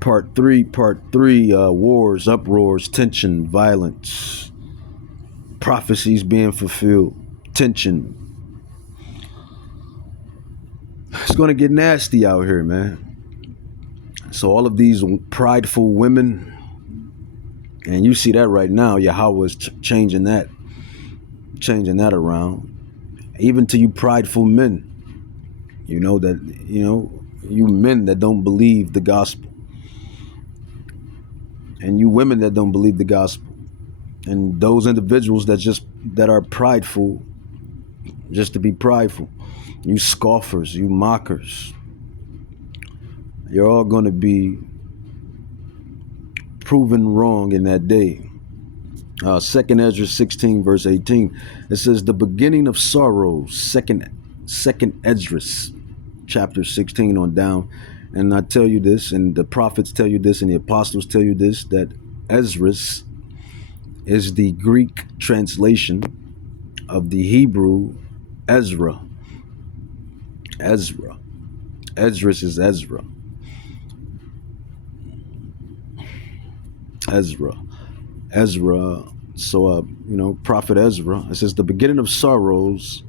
Part three, wars, uproars, tension, violence, prophecies being fulfilled, tension. It's going to get nasty out here, man. So all of these prideful women, and you see that right now, Yahweh is changing that around. Even to you prideful men, you men that don't believe the gospel, and you women that don't believe the gospel, and those individuals that are prideful just to be prideful, you scoffers, you mockers, you're all going to be proven wrong in that day. 2nd Ezra 16 verse 18, it says the beginning of sorrows. Second Ezra chapter 16 on down. And I tell you this, and the prophets tell you this, and the apostles tell you this, that Ezra is the Greek translation of the Hebrew Ezra. Ezra is Ezra. So, Prophet Ezra, it says the beginning of sorrows.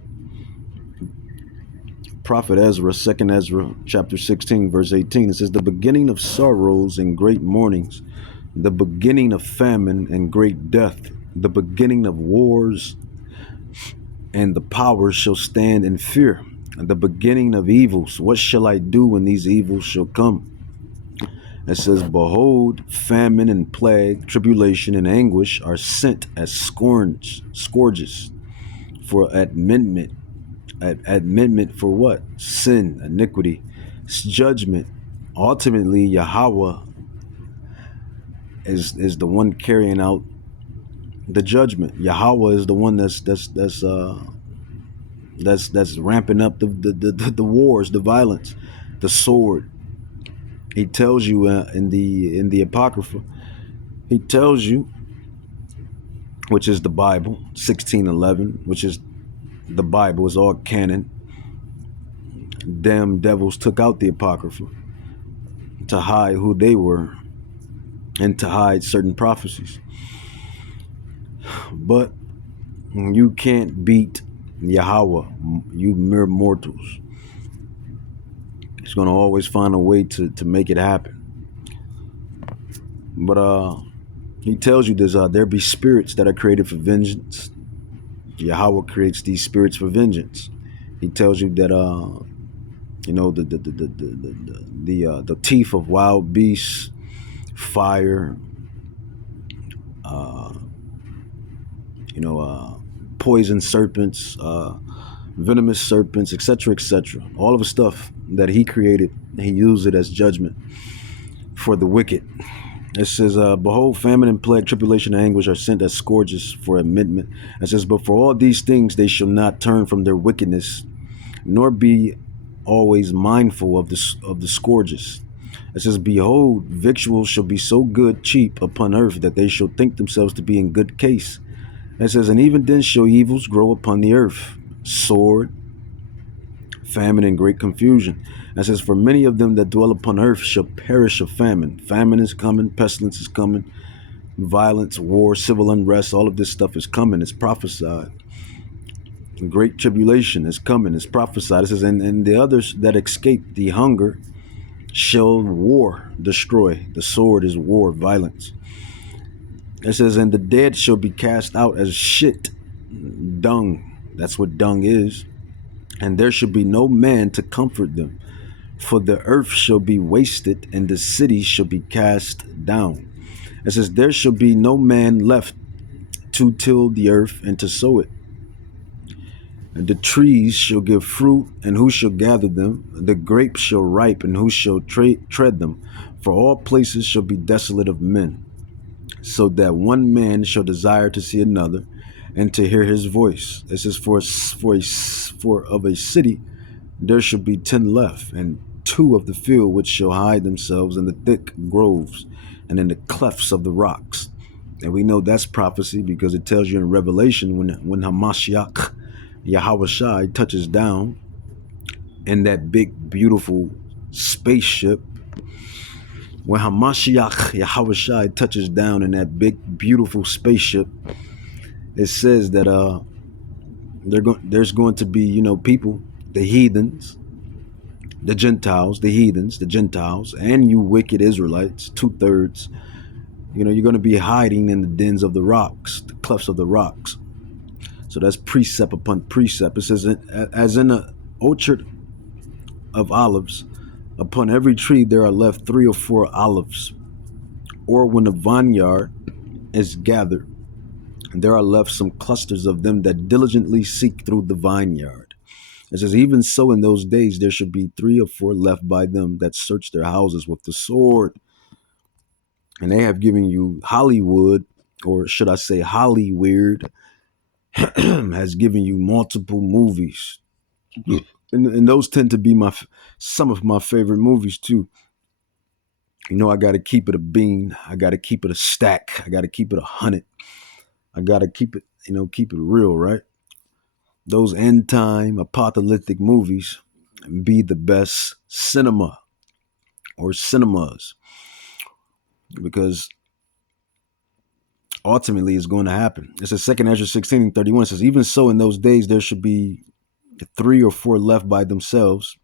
Prophet Ezra, 2nd Ezra, chapter 16, verse 18, it says the beginning of sorrows and great mournings, the beginning of famine and great death, the beginning of wars, and the powers shall stand in fear, and the beginning of evils. What shall I do when these evils shall come? It says, behold, famine and plague, tribulation and anguish are sent as scourges for amendment. Amendment for what? Sin, iniquity, judgment. Ultimately, Yahweh is the one carrying out the judgment. Yahweh is the one that's ramping up the wars, the violence, the sword. He tells you in the Apocrypha, he tells you, which is the Bible, 16:11, which is the Bible, is all canon. Damn devils took out the Apocrypha to hide who they were and to hide certain prophecies. But you can't beat Yahweh, you mere mortals. He's going to always find a way to make it happen. But he tells you there be spirits that are created for vengeance. Yahweh creates these spirits for vengeance. He tells you that the teeth of wild beasts, fire, poison serpents, venomous serpents, etc., etc. All of the stuff that he created, he used it as judgment for the wicked. It says, behold, famine and plague, tribulation and anguish are sent as scourges for amendment. It says, but for all these things they shall not turn from their wickedness, nor be always mindful of the scourges. It says, behold, victuals shall be so good, cheap upon earth, that they shall think themselves to be in good case. It says, and even then shall evils grow upon the earth, sword, famine, and great confusion. It says, for many of them that dwell upon earth shall perish of famine. Famine is coming, pestilence is coming, violence, war, civil unrest, all of this stuff is coming. It's prophesied. Great tribulation is coming. It's prophesied. It says, and the others that escape the hunger shall war destroy. The sword is war, violence. It says, and the dead shall be cast out as shit, dung. That's what dung is. And there shall be no man to comfort them. For the earth shall be wasted, and the cities shall be cast down. It says, there shall be no man left to till the earth and to sow it. And the trees shall give fruit, and who shall gather them? The grapes shall ripe, and who shall tread them? For all places shall be desolate of men, so that one man shall desire to see another, and to hear his voice. It says, for of a city there shall be 10 left, and 2 of the field which shall hide themselves in the thick groves and in the clefts of the rocks. And we know that's prophecy because it tells you in Revelation when Hamashiach, Yahweh Shai, touches down in that big, beautiful spaceship, When Hamashiach Yahushai touches down in that big, beautiful spaceship, it says that there's going to be, people, the heathens, the Gentiles, the heathens, the Gentiles, and you wicked Israelites, 2/3. You're going to be hiding in the dens of the rocks, the clefts of the rocks. So that's precept upon precept. It says, as in an orchard of olives, upon every tree there are left 3 or 4 olives. Or when the vineyard is gathered, there are left some clusters of them that diligently seek through the vineyard. It says, even so in those days there should be 3 or 4 left by them that search their houses with the sword. And they have given you Hollywood, or should I say Hollyweird, has given you multiple movies. And those tend to be some of my favorite movies too. I got to keep it a bean. I got to keep it a stack. I got to keep it 100. I got to keep it, keep it real, right? Those end time apocalyptic movies be the best cinema or cinemas, because ultimately it's going to happen. It says 2 Ezra 16:31. It says, even so in those days there should be 3 or 4 left by themselves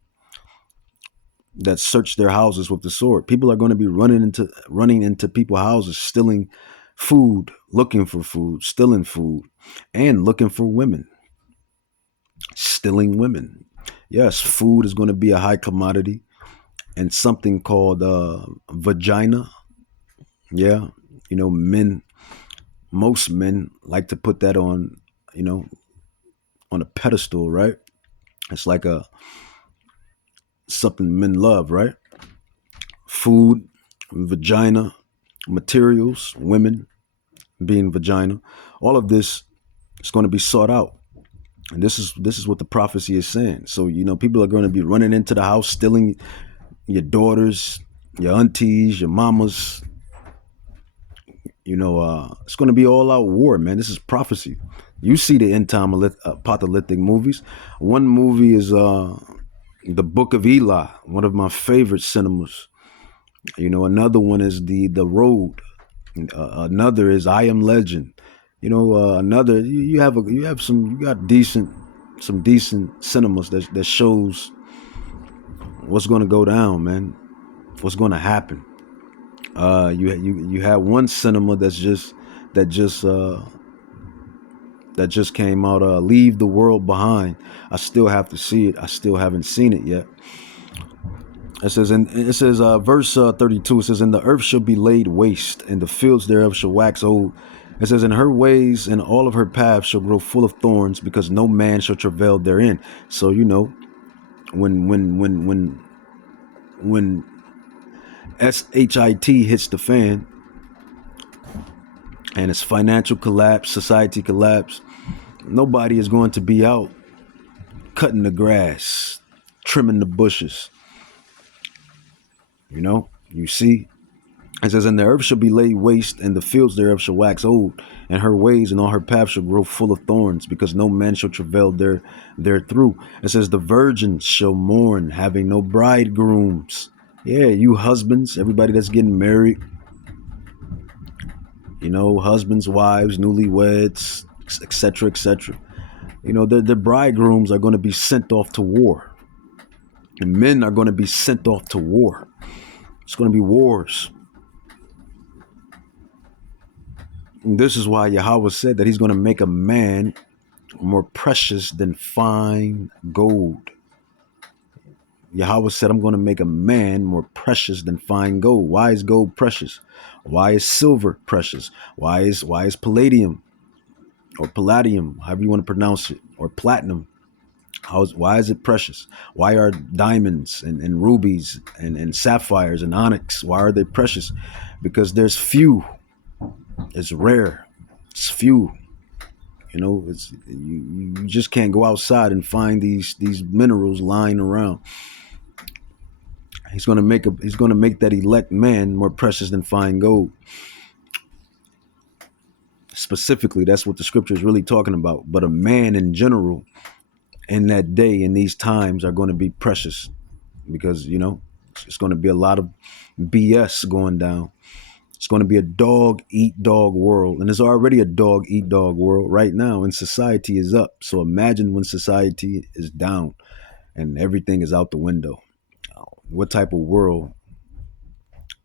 that search their houses with the sword. People are going to be running into people's houses, stealing food, looking for food, stealing food, and looking for women. Stealing women. Yes, food is going to be a high commodity, and something called vagina. Yeah, most men like to put that on a pedestal, right? It's like something men love, right? Food, vagina, materials, women being vagina. All of this is going to be sought out. And this is what the prophecy is saying. So, people are going to be running into the house, stealing your daughters, your aunties, your mamas. It's going to be all out war, man. This is prophecy. You see the end time apocalyptic movies. One movie is The Book of Eli, one of my favorite cinemas. Another one is The Road. Another is I Am Legend. Another you got some decent cinemas that shows what's going to go down, man. What's going to happen. You have one cinema that just came out. Leave the World Behind. I still have to see it. I still haven't seen it yet. It says, verse 32. It says, and the earth shall be laid waste, and the fields thereof shall wax old. It says, in her ways and all of her paths shall grow full of thorns, because no man shall travail therein. So when SHIT hits the fan, and it's financial collapse, society collapse, nobody is going to be out cutting the grass, trimming the bushes. You see, it says, and the earth shall be laid waste, and the fields thereof shall wax old, and her ways and all her paths shall grow full of thorns, because no man shall travail therethrough. It says, the virgins shall mourn, having no bridegrooms. Yeah, you husbands, everybody that's getting married, husbands, wives, newlyweds, etc., etc. The bridegrooms are going to be sent off to war, and men are going to be sent off to war. It's going to be wars. And this is why Yahweh said that he's going to make a man more precious than fine gold. Yahweh said, I'm going to make a man more precious than fine gold. Why is gold precious? Why is silver precious? Why is palladium or palladium, however you want to pronounce it, or platinum? Why is it precious? Why are diamonds and rubies and sapphires and onyx, why are they precious? Because there's few. It's rare. It's few. It's you just can't go outside and find these minerals lying around. He's gonna make that elect man more precious than fine gold. Specifically, that's what the scripture is really talking about. But a man in general, in that day, in these times, are going to be precious, because It's going to be a lot of BS going down. It's going to be a dog eat dog world. And there's already a dog eat dog world right now, and society is up. So imagine when society is down and everything is out the window. What type of world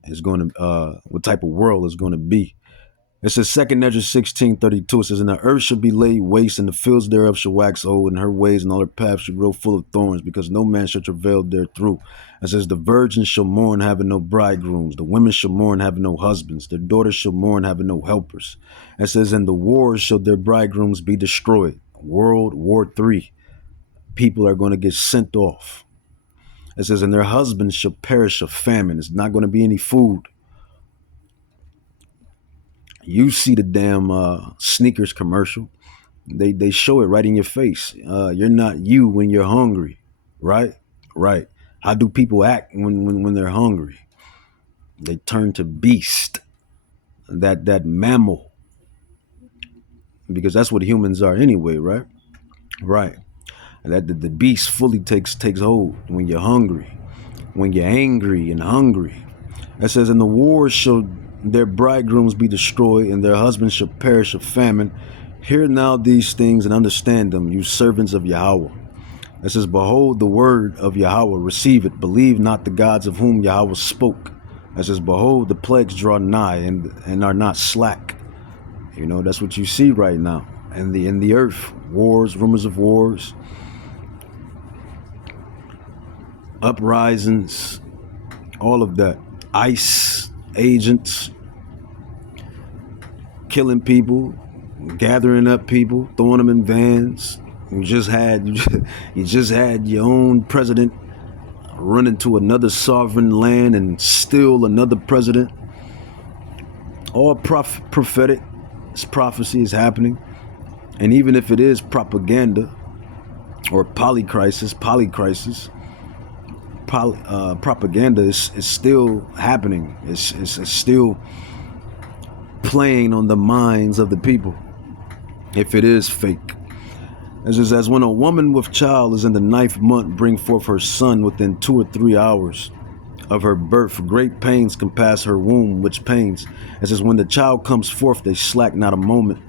what type of world is going to be? It says 2nd Ezra 16:32. It says, and the earth shall be laid waste, and the fields thereof shall wax old, and her ways and all her paths shall grow full of thorns, because no man shall travail therethrough. It says, the virgins shall mourn, having no bridegrooms. The women shall mourn, having no husbands. Their daughters shall mourn, having no helpers. It says, and the wars shall their bridegrooms be destroyed. World War III. People are going to get sent off. It says, and their husbands shall perish of famine. It's not going to be any food. You see the damn sneakers commercial. They show it right in your face. You're not you when you're hungry, right? Right. How do people act when they're hungry? They turn to beast, that mammal, because that's what humans are anyway, right? Right. And that the beast fully takes hold when you're hungry, when you're angry and hungry. It says, and the wars shall their bridegrooms be destroyed, and their husbands shall perish of famine. Hear now these things and understand them, you servants of Yahweh. It says, behold the word of Yahweh, receive it. Believe not the gods of whom Yahweh spoke. It says, behold, the plagues draw nigh and are not slack. You know, that's what you see right now. And in the earth, wars, rumors of wars, uprisings, all of that. ICE agents killing people, gathering up people, throwing them in vans. You just had your own president run into another sovereign land and steal another president. All prophetic. This prophecy is happening. And even if it is propaganda or polycrisis, propaganda is still happening. It's still playing on the minds of the people, if it is fake. It says, as when a woman with child is in the 9th month, bring forth her son within 2 or 3 hours of her birth, great pains compass her womb, which pains. It says, when the child comes forth, they slack not a moment.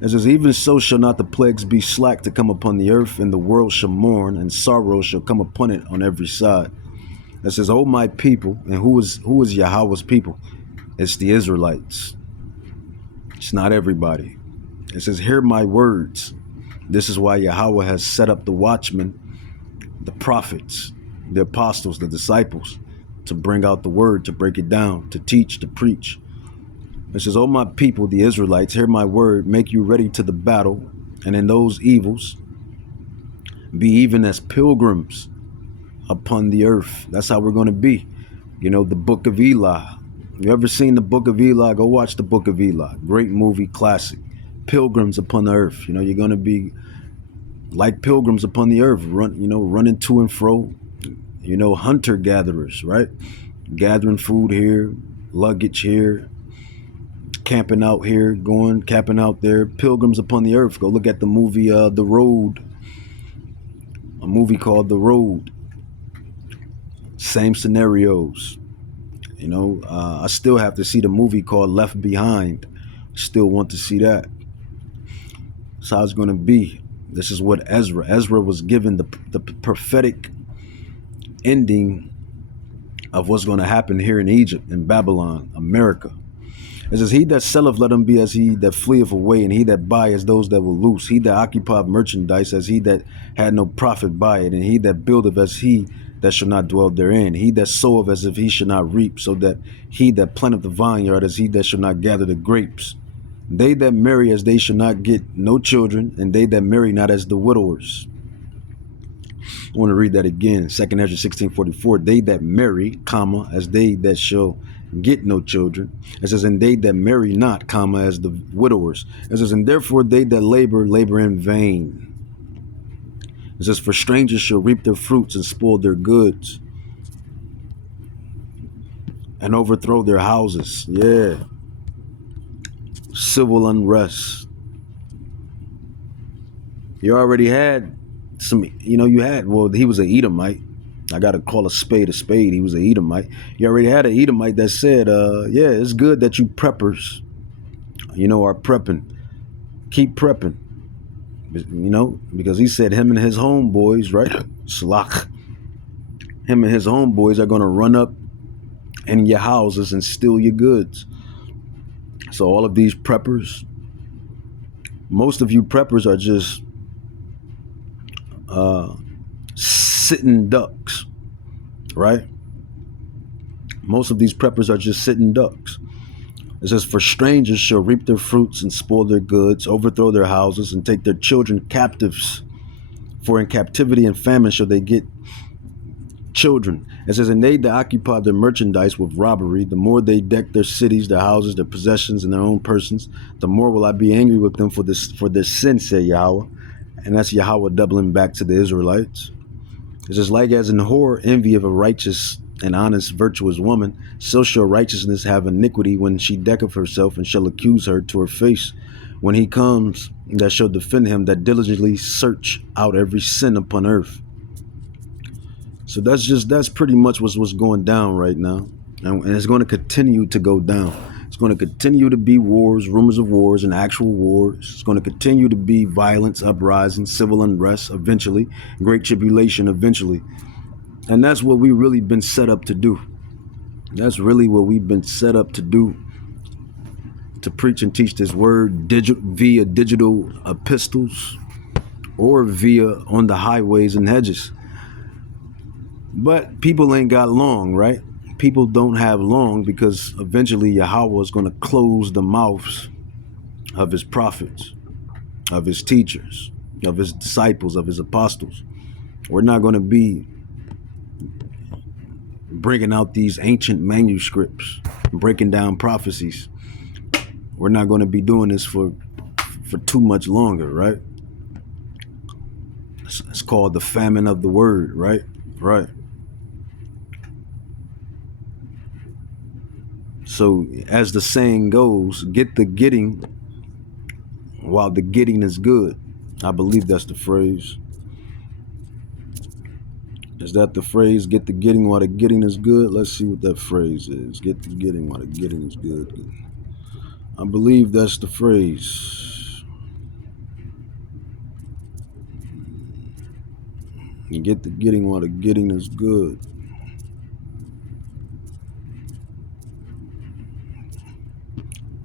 It says, even so shall not the plagues be slack to come upon the earth, and the world shall mourn, and sorrow shall come upon it on every side. It says, O my people, and who is Yahweh's people? It's the Israelites. It's not everybody. It says, hear my words. This is why Yahweh has set up the watchmen, the prophets, the apostles, the disciples, to bring out the word, to break it down, to teach, to preach. It says, O my people, the Israelites, hear my word, make you ready to the battle, and in those evils be even as pilgrims upon the earth. That's how we're going to be. You know, the book of Eli. You ever seen the book of Eli? Go watch the book of Eli. Great movie, classic. Pilgrims upon the earth. You know, you're going to be like pilgrims upon the earth, running to and fro. You know, hunter gatherers, right? Gathering food here, luggage here, camping out here, camping out there. Pilgrims upon the earth. Go look at the movie The Road. A movie called The Road. Same scenarios. You know, I still have to see the movie called Left Behind. Still want to see that. That's how it's going to be. This is what Ezra was given the prophetic ending of what's going to happen here in Egypt, in Babylon, America. It says, he that selleth, let him be as he that fleeth away, and he that buy as those that will loose. He that occupieth merchandise as he that had no profit by it, and he that buildeth as he that shall not dwell therein. He that soweth as if he should not reap, so that he that planteth the vineyard as he that shall not gather the grapes. They that marry as they shall not get no children, and they that marry not as the widowers. I want to read that again. 2nd Ezra 16:44. They that marry, comma, as they that shall get no children. It says, and they that marry not, comma, as the widowers. It says, and therefore they that labor in vain. It says, for strangers shall reap their fruits and spoil their goods and overthrow their houses. Yeah. Civil unrest. You already had some, he was an Edomite. I got to call a spade a spade. He was an Edomite. You already had an Edomite that said, yeah, it's good that you preppers, are prepping. Keep prepping, because he said him and his homeboys, right? Slach. Him and his homeboys are going to run up in your houses and steal your goods. So all of these preppers, most of you preppers are just sitting ducks, right? Most of these preppers are just sitting ducks. It says, for strangers shall reap their fruits and spoil their goods, overthrow their houses, and take their children captives. For in captivity and famine shall they get children. It says, and they that occupy their merchandise with robbery, the more they deck their cities, their houses, their possessions, and their own persons, the more will I be angry with them for their sin, said Yahweh. And that's Yahweh doubling back to the Israelites. It says, like as in whore envy of a righteous and honest, virtuous woman, so shall righteousness have iniquity when she decketh herself, and shall accuse her to her face. When he comes, that shall defend him that diligently search out every sin upon earth. So that's pretty much what's going down right now. And it's going to continue to go down. It's going to continue to be wars, rumors of wars, and actual wars. It's going to continue to be violence, uprising, civil unrest, eventually, great tribulation, eventually. And that's what we've really been set up to do. That's really what we've been set up to do. To preach and teach this word via digital epistles or via on the highways and hedges. But people ain't got long, right? People don't have long, because eventually Yahweh is going to close the mouths of his prophets, of his teachers, of his disciples, of his apostles. We're not going to be bringing out these ancient manuscripts, breaking down prophecies. We're not going to be doing this for too much longer, right? It's called the famine of the word, right? Right. So as the saying goes, get the getting while the getting is good. I believe that's the phrase. Is that the phrase? Get the getting while the getting is good? Let's see what that phrase is. Get the getting while the getting is good. I believe that's the phrase. You get the getting while the getting is good.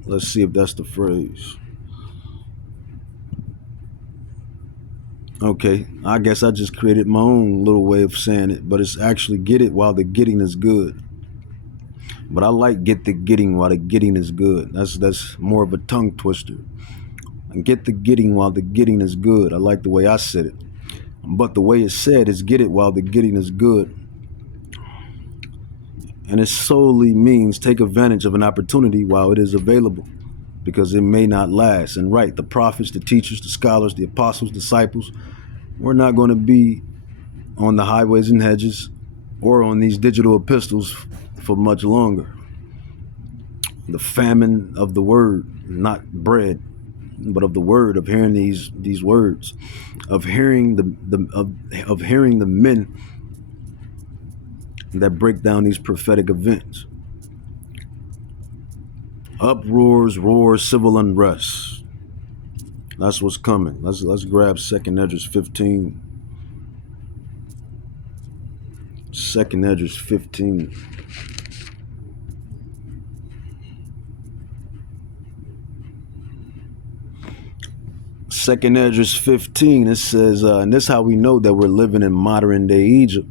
Let's see if that's the phrase. Okay, I guess I just created my own little way of saying it, but it's actually get it while the getting is good. But I like get the getting while the getting is good. That's more of a tongue twister. And get the getting while the getting is good. I like the way I said it. But the way it's said is get it while the getting is good. And it solely means take advantage of an opportunity while it is available, because it may not last. And right, the prophets, the teachers, the scholars, the apostles, disciples, we're not going to be on the highways and hedges or on these digital epistles for much longer. The famine of the word, not bread, but of the word, of hearing these words, of hearing of hearing the men that break down these prophetic events. Uproars, roars, civil unrest. That's what's coming. Let's grab 2nd Esdras 15. 2nd Esdras 15. Second Esdras 15, it says, and this is how we know that we're living in modern day Egypt.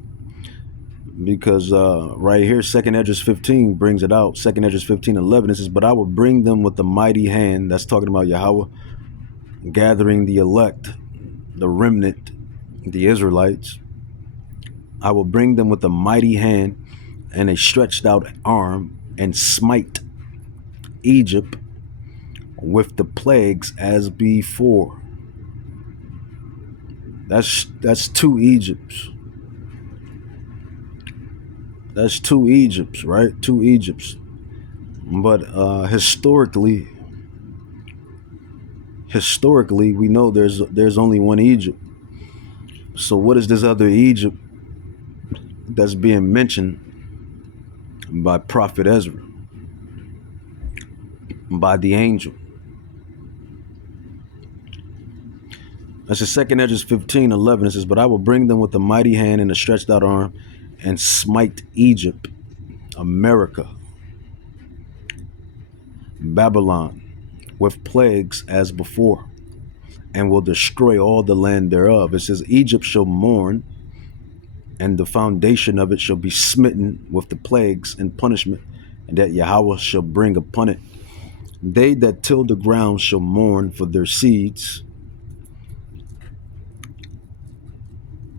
Because right here, 2nd Esdras 15 brings it out. 2nd Esdras 15:11, it says, but I will bring them with a mighty hand. That's talking about Yahweh gathering the elect, the remnant, the Israelites. I will bring them with a mighty hand and a stretched out arm, and smite Egypt with the plagues as before. That's two Egypts. That's two Egypts, right? Two Egypts. But historically, we know there's only one Egypt. So what is this other Egypt that's being mentioned by Prophet Ezra, by the angel. That's the second Ezra 15:11. It says, "But I will bring them with a mighty hand and a stretched out arm, and smite Egypt, America, Babylon, with plagues as before, and will destroy all the land thereof." It says, "Egypt shall mourn, and the foundation of it shall be smitten with the plagues and punishment, and that Yahweh shall bring upon it. They that till the ground shall mourn, for their seeds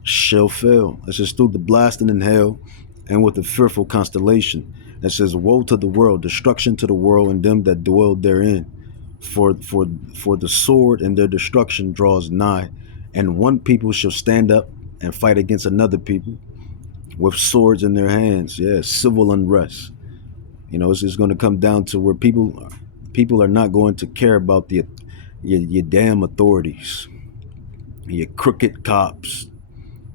shall fail." It says, "Through the blasting in hell, and with the fearful constellation." It says, "Woe to the world, destruction to the world, and them that dwell therein. For the sword and their destruction draws nigh, and one people shall stand up and fight against another people with swords in their hands." Yeah, civil unrest. You know, it's going to come down to where people are not going to care about your damn authorities, your crooked cops,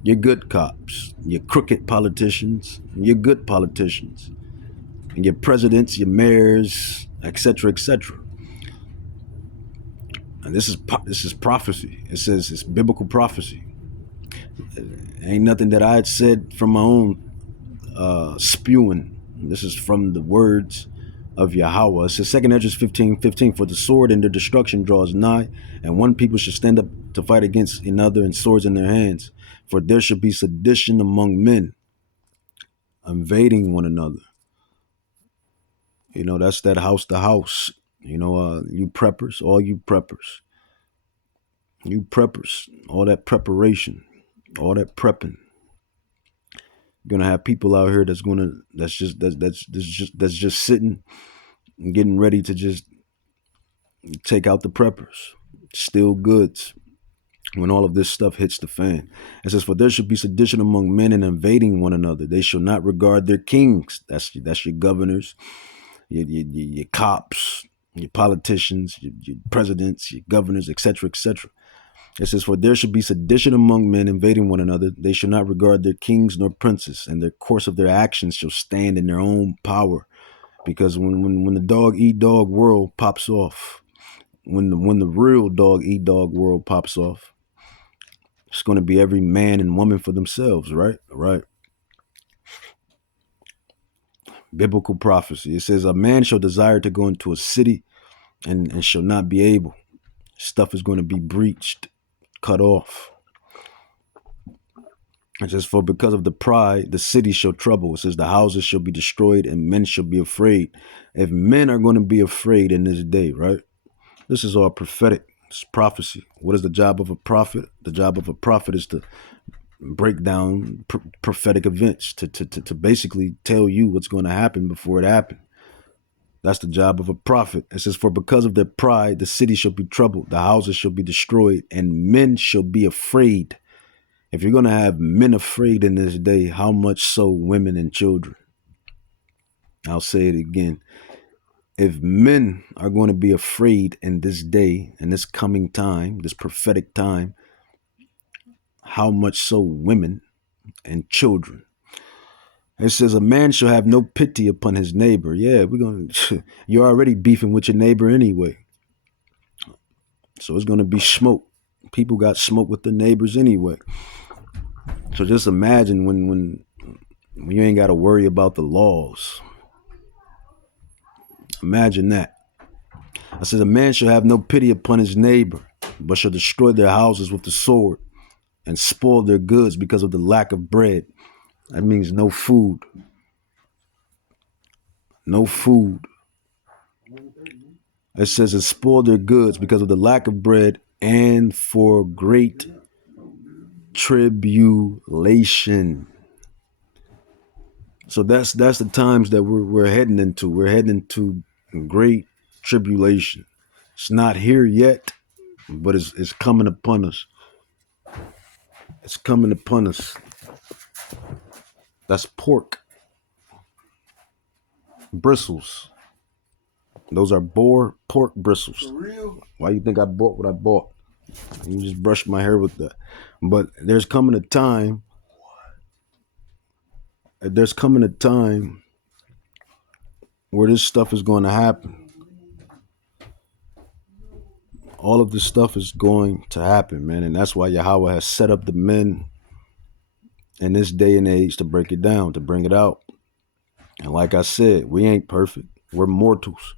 your good cops, your crooked politicians, your good politicians, and your presidents, your mayors, etc., etc. And this is prophecy. It says it's biblical prophecy. It ain't nothing that I had said from my own spewing. This is from the words of Yahweh. It says 2 Ezra 15:15, "For the sword and their destruction draws nigh, and one people should stand up to fight against another, and swords in their hands. For there should be sedition among men, invading one another." You know, that's that house to house. You know, you preppers, all you preppers, all that preparation, all that prepping. You're gonna have people out here that's just sitting and getting ready to just take out the preppers, steal goods when all of this stuff hits the fan. It says, "For there should be sedition among men, and invading one another. They shall not regard their kings." That's your governors, your cops, your politicians, your presidents, your governors, etc., etc. It says, "For there should be sedition among men, invading one another. They shall not regard their kings nor princes, and their course of their actions shall stand in their own power." Because when the dog eat dog world pops off, when the real dog eat dog world pops off, it's going to be every man and woman for themselves, right? Right. Biblical prophecy. It says, "A man shall desire to go into a city and shall not be able." Stuff is going to be breached, cut off. It says, "For because of the pride, the city shall trouble." It says, "The houses shall be destroyed, and men shall be afraid." If men are going to be afraid in this day, right? This is all prophetic. It's prophecy. What is the job of a prophet? The job of a prophet is to break down prophetic events, to basically tell you what's going to happen before it happened. That's the job of a prophet. It says, "For because of their pride, the city shall be troubled, the houses shall be destroyed, and men shall be afraid." If you're going to have men afraid in this day, how much so women and children? I'll say it again. If men are going to be afraid in this day, in this coming time, this prophetic time, how much so women and children? It says, "A man shall have no pity upon his neighbor." Yeah, you're already beefing with your neighbor anyway. So it's going to be smoke. People got smoke with their neighbors anyway. So just imagine when you ain't got to worry about the laws. Imagine that. I said, "A man shall have no pity upon his neighbor, but shall destroy their houses with the sword, and spoil their goods because of the lack of bread." That means no food. No food. It says, "and spoil their goods because of the lack of bread, and for great tribulation." So that's the times that we're heading into. We're heading into great tribulation. It's not here yet, but it's coming upon us. It's coming upon us. That's pork bristles. Those are pork bristles. For real? Why you think I bought what I bought? You just brushed my hair with that. But there's coming a time there's coming a time where this stuff is going to happen. All of this stuff is going to happen, man. And that's why Yahweh has set up the men in this day and age to break it down, to bring it out. And like I said, we ain't perfect. We're mortals.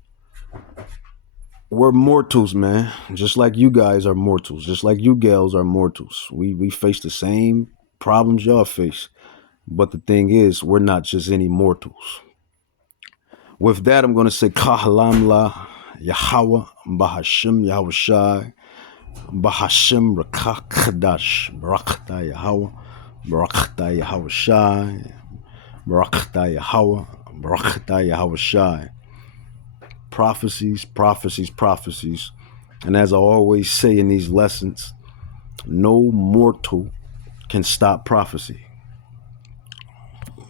We're mortals, man. Just like you guys are mortals. Just like you gals are mortals. We face the same problems y'all face. But the thing is, we're not just any mortals. With that, I'm going to say Kahalam La Yahweh Bahashim Yahweh Shai Bahashim Rakah Kadash Barakta Yahweh Barakta Yahweh Shai Barakta Yahweh Barakta Yahweh Shai. Prophecies, prophecies, prophecies. And as I always say in these lessons, no mortal can stop prophecy.